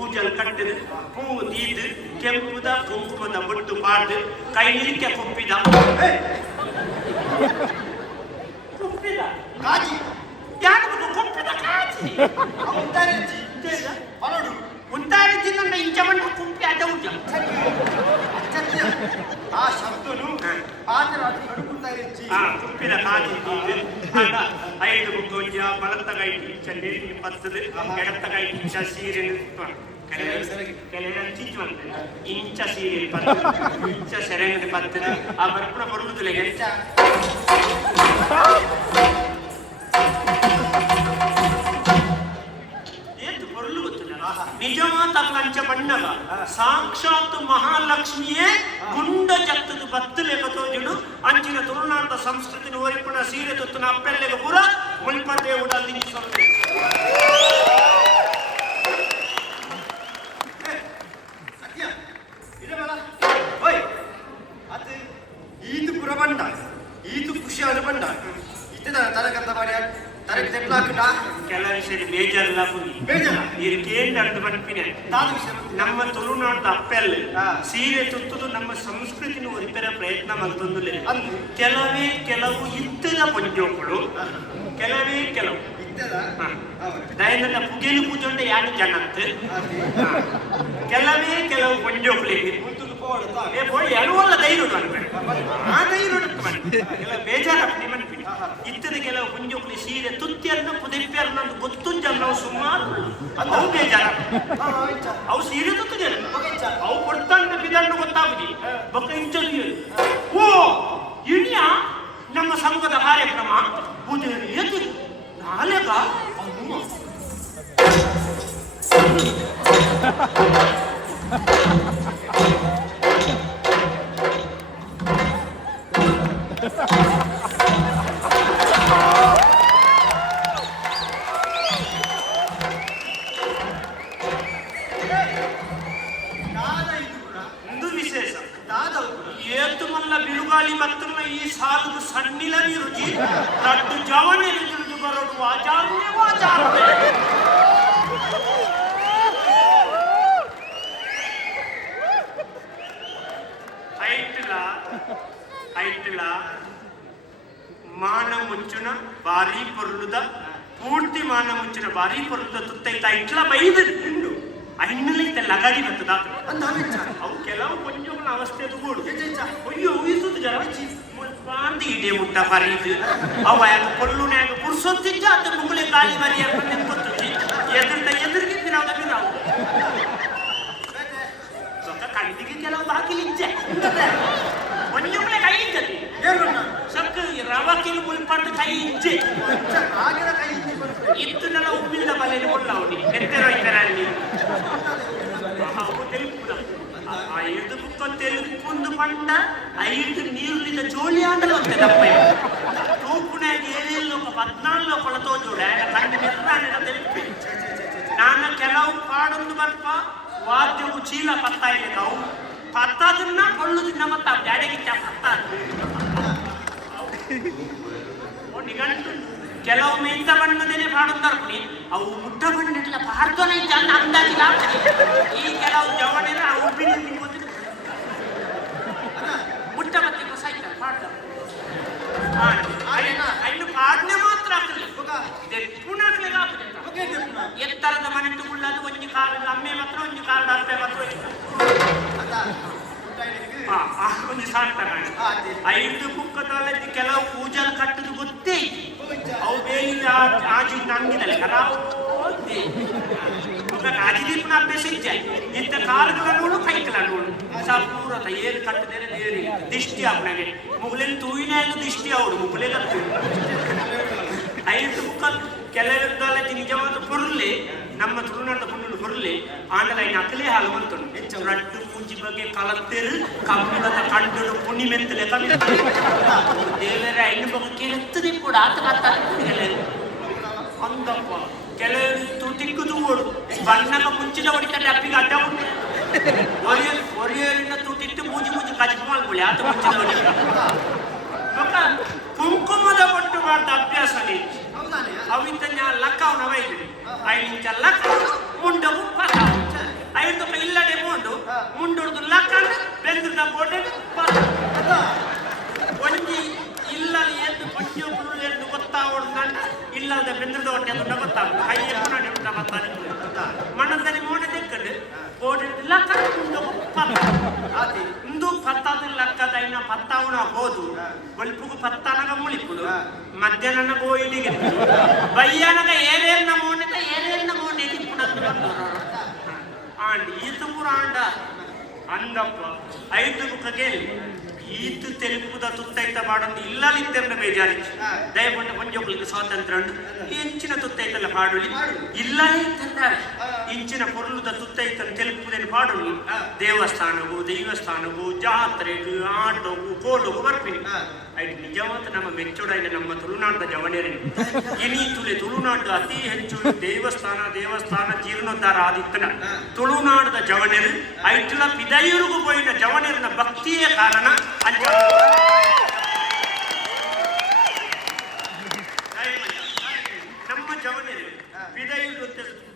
ಪೂಜಲ್ ಕಟ್ಟದು ಪೂ ನೀದು ಕೆಂಪುದ ಕುಂಕುಮದ ಬೊಟ್ಟು ಪಾಡ್ದು ಕೈ ನಿರಿಕೆ ಕುಪ್ಪಿದ ಕುಪ್ಪಿದ ಕಾಜಿ ಯಾರು ಕುಪ್ಪಿದ ಕಾಜಿ ಹೊರಡು ಉಂಟಾರಿದ್ದಿ ನನ್ನ ಇಂಚಮಣ್ಣ ಕುಪ್ಪಿ ಅದ ಉಂಟ ಆ ಶಬ್ದನು ಪಾದರಾಜು ನಡುಕುತ್ತಾರೆ ಕುಪ್ಪಿದ ಕಾಜಿ ಐದು ಮುಖೋಜ ಬಲತ್ತ ಕೈ ಇಂಚ ನೀರಿನ ಪತ್ತದು ಎಡತ್ತ ಕೈ ಇಂಚ ಸೀರೆ ಇಂಚ ಸೀರೆ ಪತ್ತದು ಇಂಚ ಸೆರೆಂಗದ ಪತ್ತದು ಆ ಬರ್ಪುಣ ಬರುವುದಿಲ್ಲ ಎಂಚ ನಿಜವಾದ ಲಂಚ ಬಣ್ಣಗ ಸಾಕ್ಷಾತ್ ಮಹಾಲಕ್ಷ್ಮಿಯೇ ಗುಂಡ ಜತ್ತದು ಬತ್ತಲೆಗ ತೋಜುಡು ಅಂಚಿನ ತುಳುನಾಡ ಸಂಸ್ಕೃತಿನ ಓರಿಪುಣ ಸೀರೆ ತುತ್ತನ ಅಪ್ಪೆಲ್ಲೆಗ ಪುರ ಮುಲ್ಪಡ್ಡೆ ಉಡಲ್ಲಿ ಅದು ಈದು ಪುರ ಬಂಡ ಈದು ಖುಷಿ ಅದು ಬಂಡ ಇತ್ತ ತರಕಂತ ಮಾಡಿ ತರಕ್ಕೆ ತೆಗ್ಲಾಕುಂಡ ಕೆಲ ವಿಷಯ ಬೇಜಾರಲ್ಲ ಪುನಿ ಬೇಜಾರ ಇದಕ್ಕೇನು ನಡೆದು ಬಂದ್ಪಿನ ನಮ್ಮ ತುಳುನಾಡದ ಅಪ್ಪೆಲ್ಲ ಸೀರೆ ತುತ್ತದು ನಮ್ಮ ಸಂಸ್ಕೃತಿನ ಒರಿಪೆರ ಪ್ರಯತ್ನ ಮಲ್ತೊಂದುಲೆ ಕೆಲವು ಇತ್ತದ ಪಂಜೋಗಳು ಕೆಲವು ದಯನದ ಪುಗೆಲು ಪೂಜೊಂಡೆ ಯಾರು ಜನತ್ ಕೆಲವು ಪಂಜೋಗಳಿಗೆ ಎಳುವಲ್ಲ ಧೈರ್ಯ ಆ ಧೈರ್ಯ ಬೇಜಾರ ಇತ್ತದ ಕೆಲವು ಪುಂಜೋಕ್ಲಿ ಸೀರೆ ತುತ್ತಿಯನ್ನ ಪುದಿಪ್ಪಿಯನ್ನ ಗೊತ್ತುಂಜಲ್ಲ ಅವು ಸುಮಾರು ಅವು ಬೇಜಾರ ಅವು ಸೀರೆ ತುತ್ತಿದೆ ಅವು ಕೊಡ್ತಾಂಡ ಬಿದಣ್ಣ ಗೊತ್ತಾಗುದಿ ಬೊಕ್ಕ ಇಂಚಲ್ಲಿ ಓ ಇಣಿಯ ನಮ್ಮ ಸಂಘದ ಕಾರ್ಯಕ್ರಮ ಪೂಜೆ ಎದ್ದು ನಾಳೆಗ ಬಿರುಗಾಳಿ ಬತ್ತನ್ನ ಈ ಸಾಲದ ಸಣ್ಣಿಲ ರುಚಿ ದೊಡ್ಡ ಜವನ ತಿಳಿದು ಬರೋದು ವಾಚಾರವೇ ಐಟ್ಲ ಮಾನ ಮುಚ್ಚುನ ಭಾರಿ ಪೊರ್ಲುದ ಪೂರ್ತಿ ಮಾನ ಮುಚ್ಚಿನ ಭಾರಿ ಪೊರ್ಲುದ ತುತ್ತೈತ ಐಟ್ಲ ಬೈದು ಹಿಂಡು ಐನ್ನಲೈತೆ ಲಗಾಡಿ ಬರ್ತದ ಅವು ಕೆಲವು ಕೊಂಚಗಳ ಅವಸ್ಥೆ ತಗೋಡು ಅಯ್ಯೋ ಉಯಿಸುದು ಜನ ಪಾಂದಿ ಇಡೇ ಮುಟ್ಟ ಬರೀದು ಅವ ಯಾಕ ಕೊಲ್ಲುನ್ಯಾಗ ಪುರ್ಸೊತ್ತಿದ್ದ ಅದು ಮುಗುಳೆ ಗಾಳಿ ಮರಿ ನೆನ್ಕೊತ್ತಿ ಎದುರಿಗೆ ನಾವು ಸೊಕ್ಕ ಕಣ್ಣಿಗೆ ಕೆಲವು ಬಾಕಿಲಿಜ್ಜೆ ಒಂಜುಗಳೇ ಕೈ ಇಜ್ಜತಿ ಸೊಕ್ಕ ರವಕಿಲು ಮುಲ್ಪಟ್ಟು ಕೈ ಇಜ್ಜೆ ಇತ್ತು ನನ್ನ ಉಮ್ಮಿಲ್ದ ಬಲೆಯನ್ನು ಕೊಲ್ಲ ಅವನಿಗೆ ಎತ್ತೆರೋ ಇದರಲ್ಲಿ ಐದು ಬುಕ್ಕ ತೆಲುಪುಂದು ಪಂಡ ಐದು ನೀರುಳಿದ ಜೋಳಿ ಆಡಲು ಅಂತೆ ದಪ್ಪ ತೂಪುನಾಗ ಏನೇಳು 14 ಕೊಳತೋ ಜೋಡ ಕಣ್ಣು ಮೆತ್ತಾಣಿದ ತೆಲುಪಿ ನಾನು ಕೆಲವು ಪಾಡೊಂದು ಬರ್ಪ ವಾದ್ಯವು ಚೀಲ ಪತ್ತ ಇಲ್ಲದವು ಪತ್ತದನ್ನ ಕೊಳ್ಳುದಿನ ಮತ್ತ ಡ್ಯಾಡಿಗಿಚ್ಚ ಪತ್ತ ನಿಗಂಟು ಕೆಲವು ಮೆಂತ ಬಣ್ಣದೇನೆ ಪಾಡುತ್ತಾರ್ಪುಡಿ ಅವು ಮುಟ್ಟ ಬಣ್ಣ ಪಾಡ್ತಾನೆ ಚಂದ ಅಂದಾಜಿಲ್ಲ ಈ ಕೆಲವು ಜವಣಿನ ಉಬ್ಬಿನ ಮುಟ್ಟ ಮತ್ತೆ ಸಾಯ್ತ ಪಾಡ್ದ ಇನ್ನು ಪಾಡ್ನೆ ಮಾತ್ರ ಆಗ್ತದೆ ಪುನಃ ಎತ್ತರದ ಮನೆಟ್ಟು ಉಳ್ಳದು ಒಂಜಿ ಕಾಲದ ಅಮ್ಮೆ ಮಾತ್ರ ಒಂಜಿ ಕಾಲದ ಅಪ್ಪೆ ಮಾತ್ರ ಒಂಜಿ ಸಾಕ್ತ ಐದು ಬುಕ್ಕದಲ್ಲಿ ಕೆಲವು ಪೂಜಲ್ ಕಟ್ಟದು ಗೊತ್ತೇ ಅವು ಬೇಲಿದ ಆಜಿ ನಂಗಿದಲ್ಲ ಕರಾವು ಅಜಿದೀಪನ ಅಭ್ಯಾಸ ಇಜ್ಜೆ ಇಂಥ ಕಾಲಗಳ ನೋಡು ಕೈಕಲ ನೋಡು ಪೂರತ ಏರು ಕಟ್ಟದೇನೆ ದೇರಿ ದಿಷ್ಟಿ ಅವನಿಗೆ ಮುಗುಲೆನ್ ತೂಯಿನಾಗ ದಿಷ್ಟಿ ಅವಳು ಮುಗುಲೆಲ್ಲ ಐದು ಬುಕ್ಕ ಕೆಲವಿದ್ದಾಲ ನಿಜವಾದ ಪೊರ್ಲೆ ನಮ್ಮ ತುಳುನಾಡ ಪುಣ್ಣು ಪೊರ್ಲೆ ಆಂಡಲ ಇನ್ನು ಅಕಲೇ ಹಾಲು ಬಂತು ರಟ್ಟು ಪೂಜಿ ಬಗ್ಗೆ ಕಲತ್ತೇರು ಕಬ್ಬಿಣದ ಕಂಡು ಪುಣ್ಣಿ ಮೆಂತಲೆ ಕಲಿತು ದೇವರ ಇನ್ನು ಬಗ್ಗೆ ಕೆತ್ತದೆ ಕೂಡ ಆತ ಮಾತಾಡ್ತಿಲ್ಲ ಅಂದಪ್ಪ ಕೆಲವರು ತುಟಿಕ್ಕುದು ಓಡು ಬಣ್ಣಕ ಮುಂಚಿನ ಹೊಡಿತ ಡಬ್ಬಿಗೆ ಅಡ್ಡ ಉಂಟು ಒರಿಯರಿನ ತುಟಿಟ್ಟು ಮೂಜಿ ಕಜಿಪು ಮಾಡ್ಕೊಳ್ಳಿ ಆತ ಮುಂಚಿನ ಹೊಡಿ ಕುಂಕುಮದ ಒಟ್ಟು ಮಾಡಿದ ಅಭ್ಯಾಸ ಅವಿಂದ ಲಕ್ಕ ಅವನವ ಇದೆ ಐದು ಲಕ್ಕ ಮುಂಡವು ಪದ ಎಂದ ಬೋಡೆ ಒಂಜಿ ಇಲ್ಲಲ್ಲಿ ಎಂದು ಪಂಚ ಪುರುಳು ಎಂದು ಗೊತ್ತಾವಡ್ದಂಡ ಇಲ್ಲದ ಬೆಂದ್ರದ ಹೊಟ್ಟೆ ಅಂತ ಗೊತ್ತಾಗ್ತದೆ ಕೈಯ ಗೊತ್ತಾನೆ ಮನದಲ್ಲಿ ಮೋಡ ತೆಕ್ಕಂಡು ಬೋಡೆ ಲಕ್ಕ ಇಂದು ಪತ್ತಾದ ಲಕ್ಕದ ಇನ್ನ ಪತ್ತಾವಣ ಹೋದು ಒಲ್ಪುಗು ಪತ್ತಾನಗ ಮುಳಿಪುಡು ಮಧ್ಯಾಹ್ನ ಗೋಯಿಡಿಗೆ ಬಯ್ಯಾನಗ ಏರೇನ ಮೋನೆತ ಏರೇನ ಮೋನೆ ತಿಪ್ಪುಣಂದು ಆಂಡ್ ಈತು ಪುರ ಆಂಡ ಅಂದಪ್ಪ ಐದು ಬುಕ್ಕಗೆ ಈತು ತೆಲುಪುದ ತುತ್ತೈತ ಪಾಡೊಂದು ಇಲ್ಲಲಿತ್ತೆಂಬ ಬೇಜಾರಿಚ್ಚು ದಯಪಟ್ಟು ಪಂಜೋಕ್ಲಿಗೆ ಸ್ವಾತಂತ್ರ್ಯ ಉಂಟು ಇಂಚಿನ ತುತ್ತೈತಲ್ಲ ಪಾಡುಲಿ ಇಲ್ಲಲೇ ಇತ್ತಂದಾರೆ ಇಂಚಿನ ಪೊರ್ಲುದ ತುತ್ತೈತನ್ನು ತೆಲುಪುದೇನು ಪಾಡುಲಿ ದೇವಸ್ಥಾನಗೂ ದೈವಸ್ಥಾನಗೂ ಜಾತ್ರೆಗೂ ಆಟೋಗೂ ಕೋಲುಗೂ ಬರ್ತೀನಿ ಐದು ನಿಜವಾದ ನಮ್ಮ ಮೆಚ್ಚೋಡಾಯಿನ ನಮ್ಮ ತುಳುನಾಡದ ಜವನೇರಿ ಇನಿ ತುಳುನಾಡು ಅತಿ ಹೆಚ್ಚು ದೇವಸ್ಥಾನ ಜೀರ್ಣೋದ್ಧಾರ ಆದಿತ್ತನ ತುಳುನಾಡದ ಜವನೇರು ಐಟ್ಲ ಪಿದೈರಿಗೂ ಪೋಯಿನ ಜವನೇರಿನ ಭಕ್ತಿಯೇ ಕಾರಣ ಅಂತ ನಮ್ಮ ಜವನೇರು ಪಿದೈರು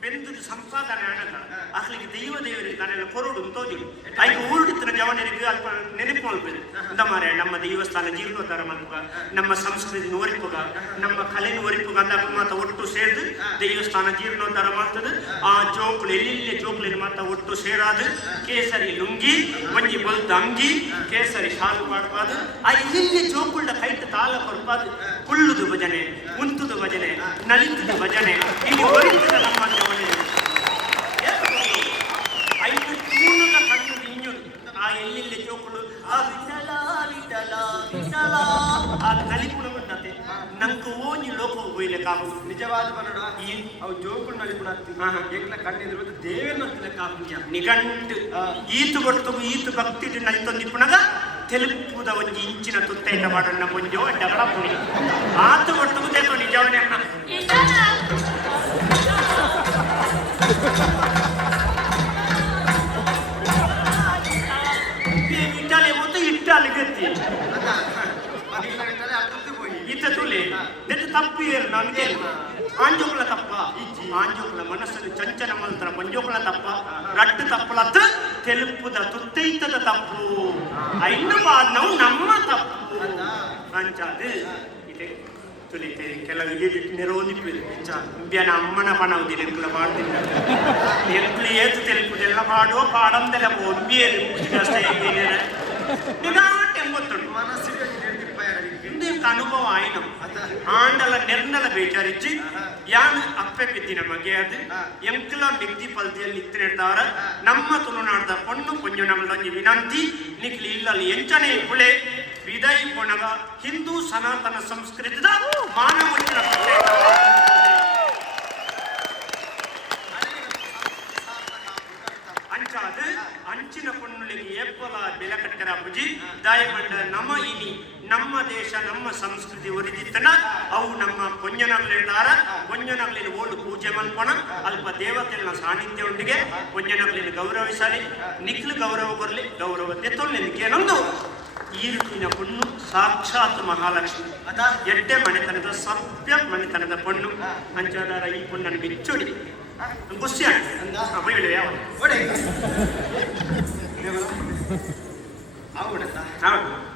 ಬೆಂದು ಸಂಪಾದನೆ ಹಣದ ಅಸಲಿಗೆ ದೇವರಿಗೆ ತಾನೆಲ್ಲ ಕೊರಡು ತೋದಿರು ಐದು ಊರುಡಿತ್ತಿನ ಜವನರಿಗೆ ಅಲ್ಪ ನೆನಪು ಮಲ್ಪದು ಅಂತ ಮಾರೆ ನಮ್ಮ ದೇವಸ್ಥಾನ ಜೀರ್ಣೋದ್ಧಾರ ಮಲ್ಪುಗ ನಮ್ಮ ಸಂಸ್ಕೃತಿ ಒರಿಪುಗ ನಮ್ಮ ಕಲೆನ ಒರಿಪುಗ ಅಂದಾಗ ಮಾತ ಒಟ್ಟು ಸೇರಿದು ದೇವಸ್ಥಾನ ಜೀರ್ಣೋದ್ಧಾರ ಮಾಡ್ತದೆ ಆ ಜೋಕುಲು ಎಲ್ಲೆಲ್ಲಿ ಜೋಕುಲಿನ ಮಾತ ಒಟ್ಟು ಸೇರಾದು ಕೇಸರಿ ಲುಂಗಿ ಒಂಜಿ ಬಲ್ದ ಅಂಗಿ ಕೇಸರಿ ಶಾಲು ಮಾಡ್ಬಾದು ಆ ಎಲ್ಲೆಲ್ಲಿ ಜೋಕುಳ್ಳ ಕೈಟ್ ತಾಲ ಕೊಡ್ಬಾದು ಕುಳ್ಳುದು ಭಜನೆ ಮುಂತುದು ಭಜನೆ ನಲಿತುದು ಭಜನೆ ಇಲ್ಲಿ ಒರಿತದ ನಮ್ಮ ಜವನೆ ಐದು ಪೂರ್ಣದ ಕಣ್ಣು ಇಂಜುದು ಆ ಎಲ್ಲೆಲ್ಲಿ ಜೋಕುಳು ಆ ವಿಠಲ ವಿಠಲ ವಿಠಲ ಆ ನಲಿಪುಣ ಉಂಟತೆ ನಂಗೆ ಓನಿ ಲೋಕ ಹೋಯ್ಲೆ ಕಾಪು ನಿಜವಾದ ಬರೋಣ ಅವು ಜೋಕುಳು ನಲಿಪುಣ ಏಕಲ ಕಣ್ಣಿದ್ರು ದೇವೇನ ಕಾಪು ನಿಘಂಟು ಈತು ಕೊಡ್ತು ಈತು ಭಕ್ತಿ ನಲಿತೊಂದಿಪ್ಪುಣಗ ತೆಲುಪುದ ಒಂಜಿ ಇಂಚಿನ ತುತ್ತೈತ ಮಾಡಣ್ಣ ಮುಂಜೋ ಡಗಳ ಪುಣಿ ಆತು ಕೊಟ್ಟು ದೇತೋ ನಿಜವನೇ ಇಟ್ಟಲೆ ಮತ್ತು ಇಟ್ಟಲ್ಲಿ ಗತಿ ಇತ್ತ ತುಳಿ ನೆಟ್ಟು ತಪ್ಪು ಏರು ನನಗೆ ಆಂಜೋಕುಲ ತಪ್ಪ ಆಂಜೋಕುಲ ಮನಸ್ಸನ್ನು ಚಂಚನ ಮಲ್ತರ ಪಂಜೋಕುಲ ತಪ್ಪ ರಟ್ಟು ತಪ್ಪಲತ್ತ ತೆಲುಪುದ ತುತ್ತೈತದ ತಪ್ಪು ಇನ್ನು ನಾವು ನಮ್ಮ ತಪ್ಪು ಅಂಚಾದು ಇದೆ ತುಳಿತೇವೆ ಕೆಲವಿಗೆ ನೆರೋದಿಪ್ಪಿದೆ ಬ್ಯಾನ ಅಮ್ಮನ ಪಣವುದಿಲ್ಲ ಎಂಕುಲ ಪಾಡ್ತಿದ್ದ ಎಂಕುಲು ಏತು ತೆಲುಪುದೆಲ್ಲ ಪಾಡುವ ಪಾಡಂದೆಲ್ಲ ಒಮ್ಮಿಯರು ನಿಧಾಟ ಎಂಬತ್ತುಂಟು ಮನಸ್ಸಿಗೆ ಅನುಭವ ಆಯ್ನ ಆಂಡಲ ನೆರ್ನಲ ಬೇಜಾರಿಚ್ಚಿ ಯಾನ್ ಅಪ್ಪೆ ಬಿದ್ದಿನ ಮಗೆ ಅದು ಎಂಕಲ ಮಿಗ್ದಿ ಪಲ್ದಿಯಲ್ಲಿ ಇತ್ತಿರ್ತಾರ ನಮ್ಮ ತುಳುನಾಡದ ಪೊಣ್ಣು ಪೊಂಜು ನಮ್ಮದೊಂದು ವಿನಂತಿ ನಿಕ್ಲಿ ಇಲ್ಲಲ್ಲಿ ಎಂಚನೆ ಪುಳೆ ವಿದೈ ಪೊಣಗ ಹಿಂದೂ ಸನಾತನ ಸಂಸ್ಕೃತದ ಮಾನವಚ್ಚಿನ ಅಂಚಾದು ಅಂಚಿನ ಪೊಣ್ಣುಲಿಗೆ ಏಪಲ ಬೆಲೆ ಕಟ್ಟರ ಬುಜಿ ದಾಯಮಂಡ ನಮ ಇನಿ ನಮ್ಮ ದೇಶ ನಮ್ಮ ಸಂಸ್ಕೃತಿ ಒರಿದಿತ್ತನ ಅವು ನಮ್ಮ ಪೊಂಜನಗಳಿರ್ತಾರ ಪೊಂಜನಗಳಿನ ಓಡು ಪೂಜೆ ಮಲ್ಪಣ ಅಲ್ಪ ದೇವತೆಗಳ ಸಾನ್ನಿಧ್ಯವೊಂದಿಗೆ ಪೊಂಜನಗಳಿನ ಗೌರವಿಸಲಿ ನಿಖಿಲು ಗೌರವ ಬರಲಿ ಗೌರವ ತೆತ್ತೊಳ್ಳಿನೊಂದು ಈರುಕಿನ ಪೊಣ್ಣು ಸಾಕ್ಷಾತ್ ಮಹಾಲಕ್ಷ್ಮಿ ಅದ ಎಡ್ಡೆ ಮನೆತನದ ಸಭ್ಯ ಮನೆತನದ ಪೊಣ್ಣು ಅಂಚಾದಾರ ಈ ಪೊಣ್ಣನ್ನು ಬಿಚ್ಚೊಡಿ ಖುಷಿ ಆಗ್ತದೆ ಯಾವ ಹೌದಾ ಹೌದು